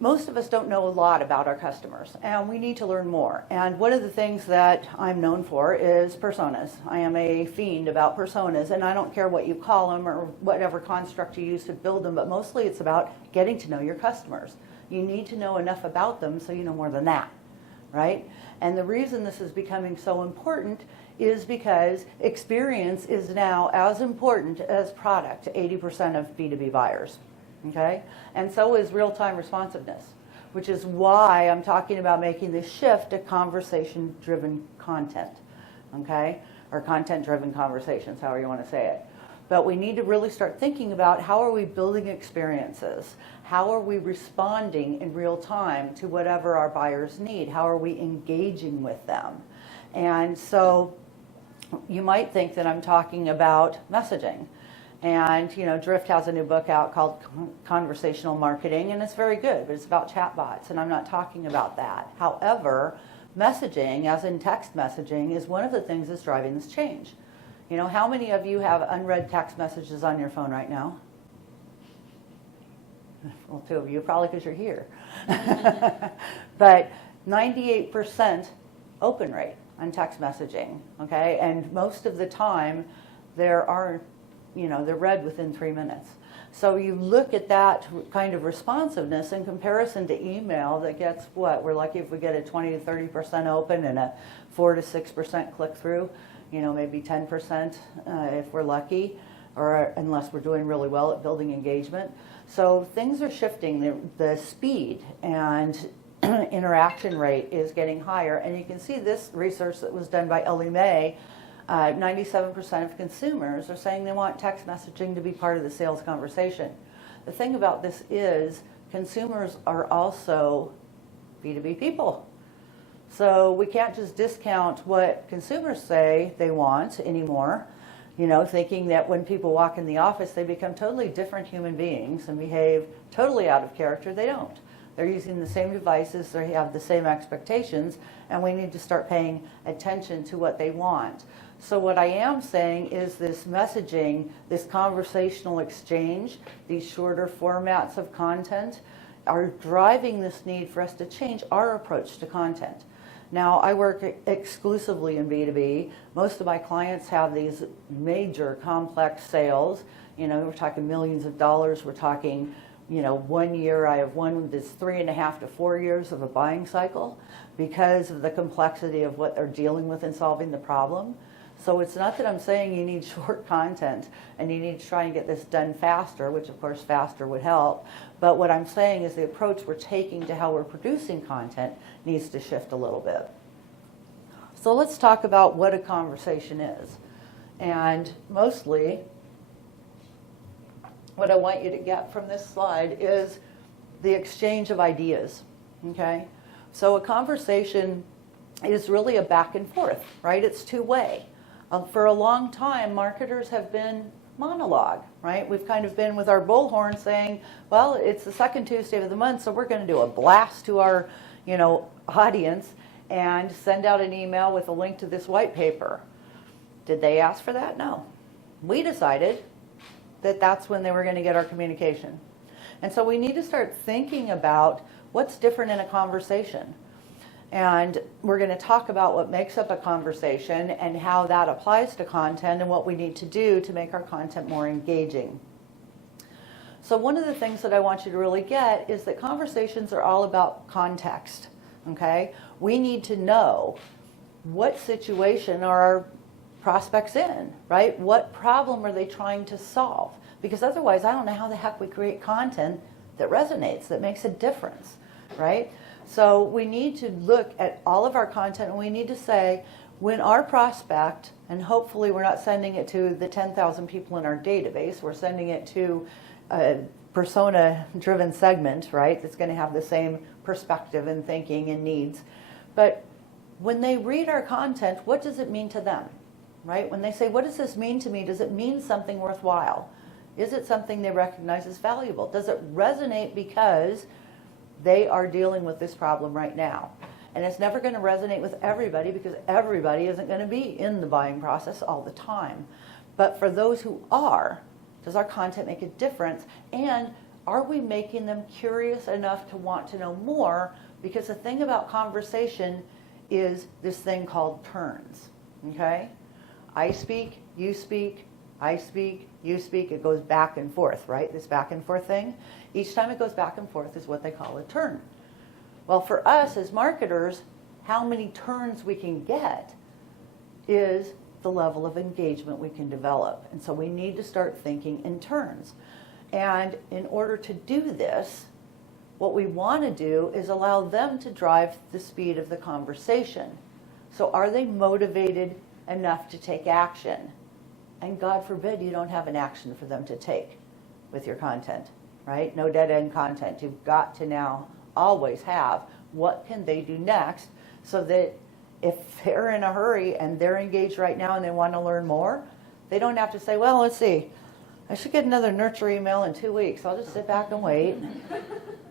most of us don't know a lot about our customers, and we need to learn more. And one of the things that I'm known for is personas. I am a fiend about personas, and I don't care what you call them or whatever construct you use to build them, but mostly it's about getting to know your customers. You need to know enough about them so you know more than that, right? And the reason this is becoming so important is because experience is now as important as product to 80% of B2B buyers. Okay? And so is real-time responsiveness, which is why I'm talking about making this shift to conversation-driven content, okay? Or content-driven conversations, however you want to say it. But we need to really start thinking about how are we building experiences? How are we responding in real time to whatever our buyers need? How are we engaging with them? And so you might think that I'm talking about messaging. And, you know, Drift has a new book out called Conversational Marketing, and it's very good, but it's about chatbots, and I'm not talking about that. However, messaging, as in text messaging, is one of the things that's driving this change. You know, how many of you have unread text messages on your phone right now? Well, 2 of you, probably because you're here. But 98% open rate on text messaging, okay? And most of the time, there are, you know, they're read within 3 minutes. So you look at that kind of responsiveness in comparison to email that gets what? We're lucky if we get a 20 to 30% open and a 4 to 6% click through, you know, maybe 10% if we're lucky, or unless we're doing really well at building engagement. So things are shifting. The speed and interaction rate is getting higher. And you can see this research that was done by Ellie Mae. 97% of consumers are saying they want text messaging to be part of the sales conversation. The thing about this is consumers are also B2B people. So we can't just discount what consumers say they want anymore, you know, thinking that when people walk in the office, they become totally different human beings and behave totally out of character. They don't. They're using the same devices, they have the same expectations, and we need to start paying attention to what they want. So what I am saying is this messaging, this conversational exchange, these shorter formats of content are driving this need for us to change our approach to content. Now, I work exclusively in B2B. Most of my clients have these major complex sales. You know, we're talking millions of dollars. We're talking, you know, 1 year. I have one that's 3.5 to 4 years of a buying cycle because of the complexity of what they're dealing with in solving the problem. So it's not that I'm saying you need short content and you need to try and get this done faster, which of course faster would help. But what I'm saying is the approach we're taking to how we're producing content needs to shift a little bit. So let's talk about what a conversation is. And mostly, what I want you to get from this slide is the exchange of ideas, okay? So a conversation is really a back and forth, right? It's two-way. For a long time, marketers have been monologue, right? We've kind of been with our bullhorn saying, well, it's the second Tuesday of the month, so we're going to do a blast to our, you know, audience and send out an email with a link to this white paper. Did they ask for that? No. We decided that that's when they were going to get our communication. And so we need to start thinking about what's different in a conversation. And we're going to talk about what makes up a conversation and how that applies to content and what we need to do to make our content more engaging. So one of the things that I want you to really get is that conversations are all about context, okay? We need to know what situation are our prospects in, right? What problem are they trying to solve? Because otherwise, I don't know how the heck we create content that resonates, that makes a difference, right? So we need to look at all of our content and we need to say, when our prospect, and hopefully we're not sending it to the 10,000 people in our database, we're sending it to a persona-driven segment, right, that's going to have the same perspective and thinking and needs. But when they read our content, what does it mean to them, right? When they say, what does this mean to me? Does it mean something worthwhile? Is it something they recognize as valuable? Does it resonate because they are dealing with this problem right now? And it's never going to resonate with everybody because everybody isn't going to be in the buying process all the time. But for those who are, does our content make a difference? And are we making them curious enough to want to know more? Because the thing about conversation is this thing called turns, okay? I speak, you speak, I speak, you speak. It goes back and forth, right? This back and forth thing. Each time it goes back and forth is what they call a turn. Well, for us as marketers, how many turns we can get is the level of engagement we can develop. And so we need to start thinking in turns. And in order to do this, what we want to do is allow them to drive the speed of the conversation. So are they motivated enough to take action? And God forbid you don't have an action for them to take with your content, right? No dead-end content. You've got to now always have what can they do next, so that if they're in a hurry and they're engaged right now and they want to learn more, they don't have to say, well, let's see, I should get another nurture email in 2 weeks. I'll just sit back and wait.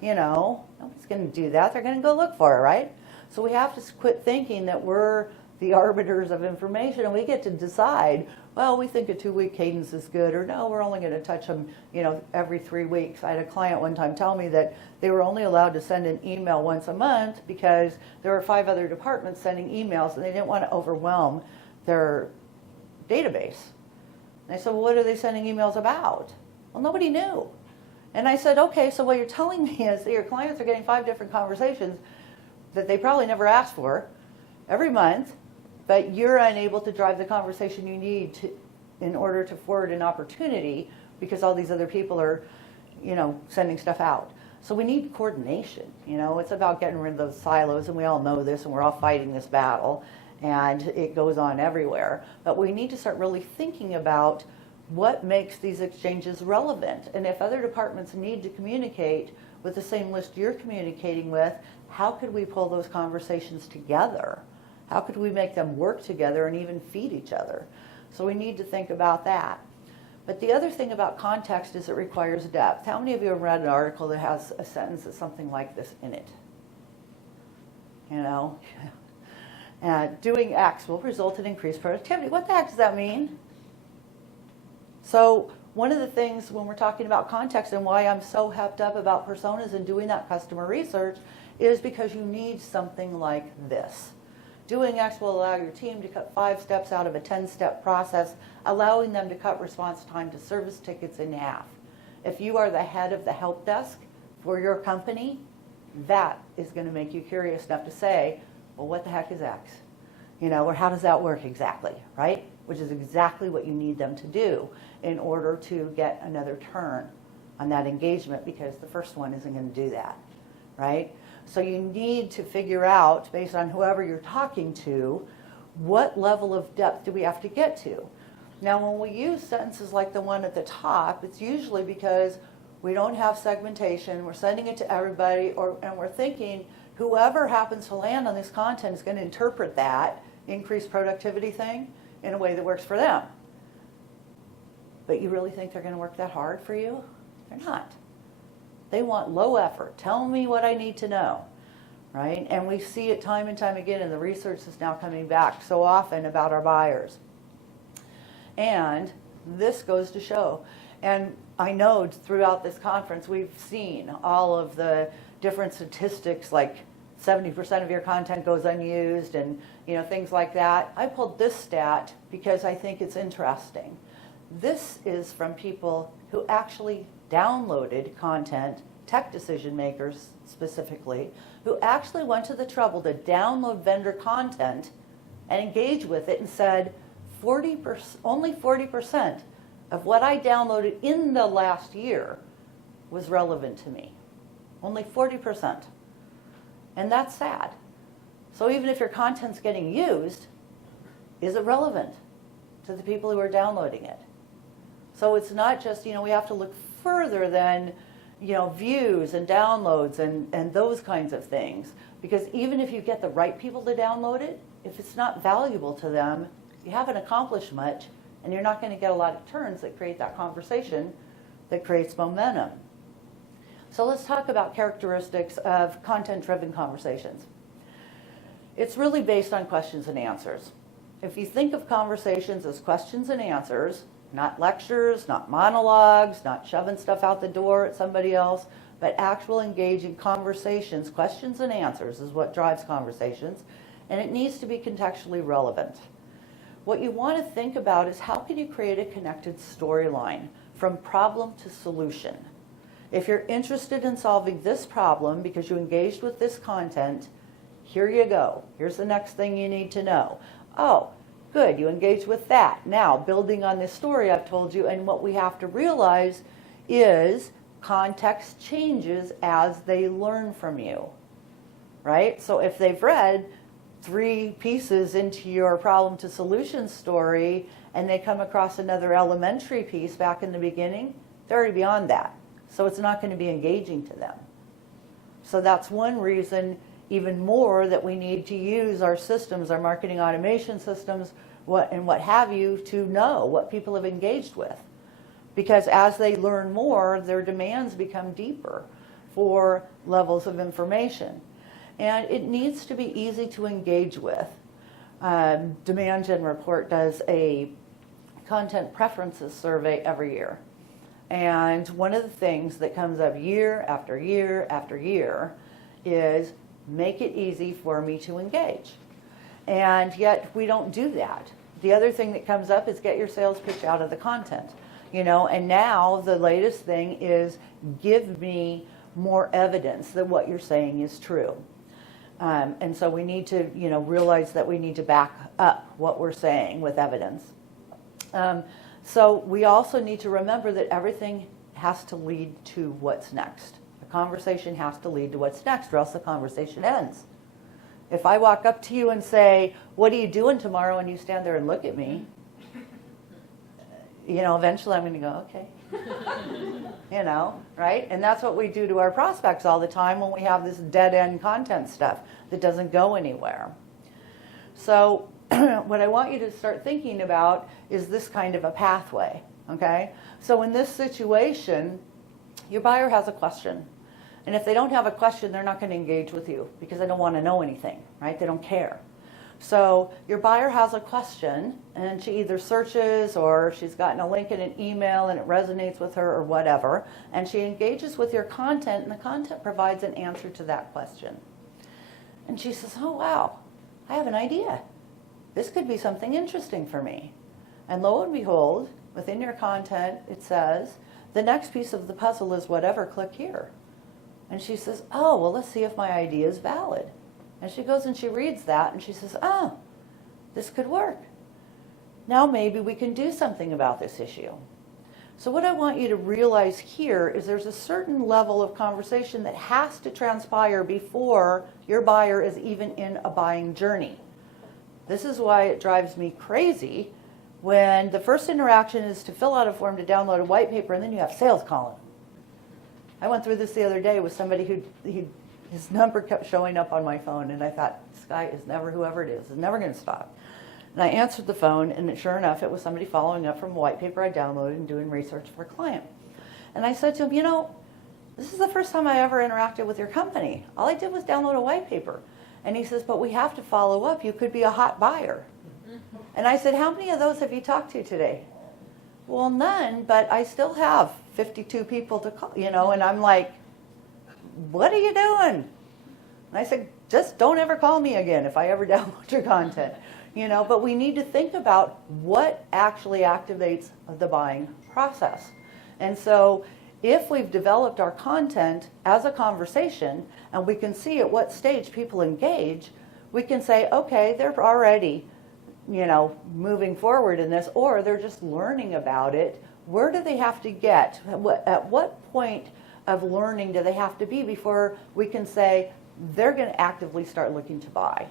You know, nobody's going to do that. They're going to go look for it, right? So we have to quit thinking that we're the arbiters of information and we get to decide, well, we think a 2-week cadence is good, or no, we're only going to touch them, you know, every 3 weeks. I had a client one time tell me that they were only allowed to send an email once a month because there were 5 other departments sending emails and they didn't want to overwhelm their database. And I said, well, what are they sending emails about? Well, nobody knew. And I said, okay, so what you're telling me is that your clients are getting 5 different conversations that they probably never asked for every month, but you're unable to drive the conversation you need to, in order to forward an opportunity, because all these other people are, you know, sending stuff out. So we need coordination. You know, it's about getting rid of those silos, and we all know this, and we're all fighting this battle, and it goes on everywhere. But we need to start really thinking about what makes these exchanges relevant. And if other departments need to communicate with the same list you're communicating with, how could we pull those conversations together? How could we make them work together and even feed each other? So we need to think about that. But the other thing about context is it requires depth. How many of you have read an article that has a sentence that's something like this in it? You know, doing X will result in increased productivity. What the heck does that mean? So one of the things when we're talking about context and why I'm so hepped up about personas and doing that customer research is because you need something like this. Doing X will allow your team to cut 5 steps out of a 10-step process, allowing them to cut response time to service tickets in half. If you are the head of the help desk for your company, that is going to make you curious enough to say, well, what the heck is X? You know, or how does that work exactly, right? Which is exactly what you need them to do in order to get another turn on that engagement, because the first one isn't going to do that, right? So you need to figure out, based on whoever you're talking to, what level of depth do we have to get to? Now, when we use sentences like the one at the top, it's usually because we don't have segmentation, we're sending it to everybody, and we're thinking whoever happens to land on this content is going to interpret that increased productivity thing in a way that works for them. But you really think they're going to work that hard for you? They're not. They want low effort. Tell me what I need to know, right? And we see it time and time again, and the research is now coming back so often about our buyers. And this goes to show, and I know throughout this conference we've seen all of the different statistics, like 70% of your content goes unused and, you know, things like that. I pulled this stat because I think it's interesting. This is from people who actually downloaded content, tech decision makers specifically, who actually went to the trouble to download vendor content and engage with it and said, only 40% of what I downloaded in the last year was relevant to me. Only 40%. And that's sad. So even if your content's getting used, is it relevant to the people who are downloading it? So it's not just, you know, we have to look further than, you know, views and downloads and those kinds of things. Because even if you get the right people to download it, if it's not valuable to them, you haven't accomplished much, and you're not going to get a lot of turns that create that conversation that creates momentum. So let's talk about characteristics of content-driven conversations. It's really based on questions and answers. If you think of conversations as questions and answers, Not lectures, not monologues, not shoving stuff out the door at somebody else, but actual engaging conversations. Questions and answers is what drives conversations, and it needs to be contextually relevant. What you want to think about is how can you create a connected storyline from problem to solution. If you're interested in solving this problem because you engaged with this content, here you go. Here's the next thing you need to know. Oh, good, you engaged with that. Now, building on this story I've told you, and what we have to realize is context changes as they learn from you, right? So if they've read 3 pieces into your problem to solution story and they come across another elementary piece back in the beginning, they're already beyond that. So it's not going to be engaging to them. So that's one reason even more that we need to use our systems, our marketing automation systems, what have you, to know what people have engaged with. Because as they learn more, their demands become deeper for levels of information. And it needs to be easy to engage with. Demand Gen Report does a content preferences survey every year. And one of the things that comes up year after year after year is make it easy for me to engage. And yet we don't do that. The other thing that comes up is get your sales pitch out of the content. And now the latest thing is give me more evidence that what you're saying is true. And so we need to, realize that we need to back up what we're saying with evidence. So we also need to remember that everything has to lead to what's next. The conversation has to lead to what's next, or else the conversation ends. If I walk up to you and say, "What are you doing tomorrow?" and you stand there and look at me, eventually I'm going to go, "Okay." Right? And that's what we do to our prospects all the time when we have this dead-end content stuff that doesn't go anywhere. So what I want you to start thinking about is this kind of a pathway, okay? So in this situation, your buyer has a question. And if they don't have a question, they're not going to engage with you because they don't want to know anything, right? They don't care. So your buyer has a question, and she either searches or she's gotten a link in an email and it resonates with her or whatever, and she engages with your content, and the content provides an answer to that question. And she says, "Oh, wow, I have an idea. This could be something interesting for me." And lo and behold, within your content, it says, the next piece of the puzzle is whatever, click here. And she says, "Oh, well, let's see if my idea is valid." And she goes and she reads that and she says, "Oh, this could work. Now maybe we can do something about this issue." So what I want you to realize here is there's a certain level of conversation that has to transpire before your buyer is even in a buying journey. This is why it drives me crazy when the first interaction is to fill out a form to download a white paper, and then you have sales calling. I went through this the other day with somebody who his number kept showing up on my phone, and I thought, this guy is never, whoever it is never going to stop. And I answered the phone, and sure enough, it was somebody following up from a white paper I downloaded and doing research for a client. And I said to him, this is the first time I ever interacted with your company. All I did was download a white paper. And he says, "But we have to follow up. You could be a hot buyer." And I said, "How many of those have you talked to today?" "Well, none, but I still have 52 people to call, and I'm like, "What are you doing?" And I said, "Just don't ever call me again if I ever download your content." But we need to think about what actually activates the buying process. And so if we've developed our content as a conversation and we can see at what stage people engage, we can say, okay, they're already, moving forward in this, or they're just learning about it. Where do they have to get? At what point of learning do they have to be before we can say they're going to actively start looking to buy?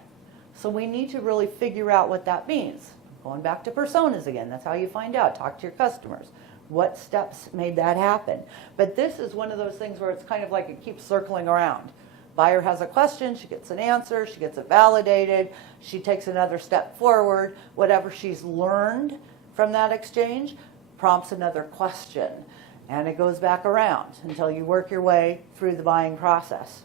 So we need to really figure out what that means. Going back to personas again, that's how you find out. Talk to your customers. What steps made that happen? But this is one of those things where it's kind of like it keeps circling around. Buyer has a question, she gets an answer, she gets it validated, she takes another step forward. Whatever she's learned from that exchange prompts another question. And it goes back around until you work your way through the buying process.